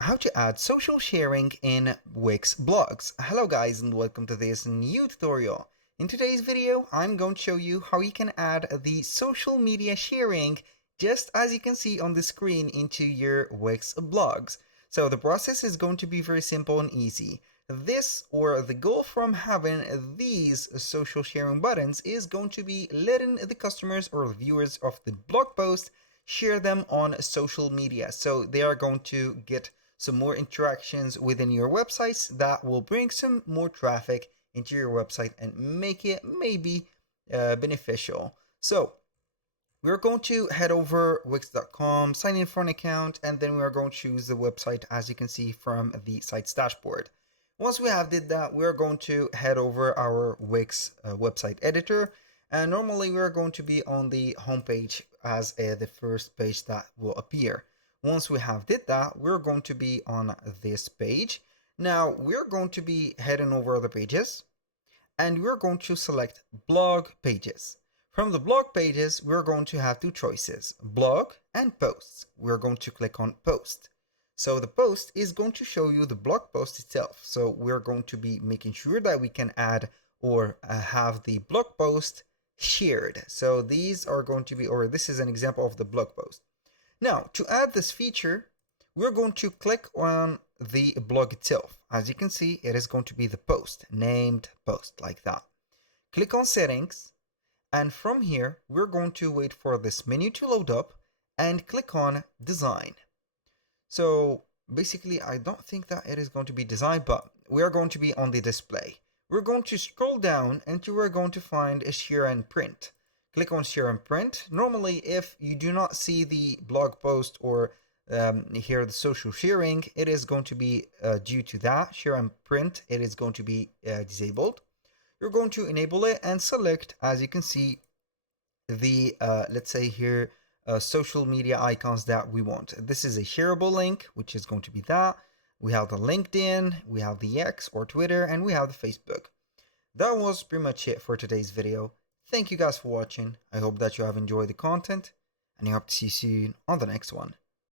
How to add social sharing in Wix blogs. Hello guys and welcome to this new tutorial. In today's video, I'm going to show you how you can add the social media sharing just as you can see on the screen into your Wix blogs. So the process is going to be very simple and easy. The goal from having these social sharing buttons is going to be letting the customers or the viewers of the blog post share them on social media. So they are going to get some more interactions within your websites that will bring some more traffic into your website and make it maybe beneficial. So we're going to head over wix.com, sign in for an account, and then we are going to choose the website as you can see from the site's dashboard. Once we have did that, we're going to head over our Wix website editor, and normally we're going to be on the home page as the first page that will appear. Once we have did that, we're going to be on this page. Now we're going to be heading over the pages, and we're going to select blog pages. From the blog pages, we're going to have two choices, blog and posts. We're going to click on post. So the post is going to show you the blog post itself. So we're going to be making sure that we can add or have the blog post shared. So these are going to be, or this is an example of the blog post. Now, to add this feature, we're going to click on the blog itself. As you can see, it is going to be the post, named post, like that. Click on settings, and from here, we're going to wait for this menu to load up and click on design. So basically, I don't think that it is going to be design, but we are going to be on the display. We're going to scroll down until we're going to find a share and print. Click on share and print. Normally, if you do not see the blog post or here the social sharing, it is going to be due to that share and print. It is going to be disabled. You're going to enable it and select, as you can see, the let's say here social media icons that we want. This is a shareable link, which is going to be that. We have the LinkedIn, we have the X or Twitter, and we have the Facebook. That was pretty much it for today's video. Thank you guys for watching. I hope that you have enjoyed the content, and I hope to see you soon on the next one.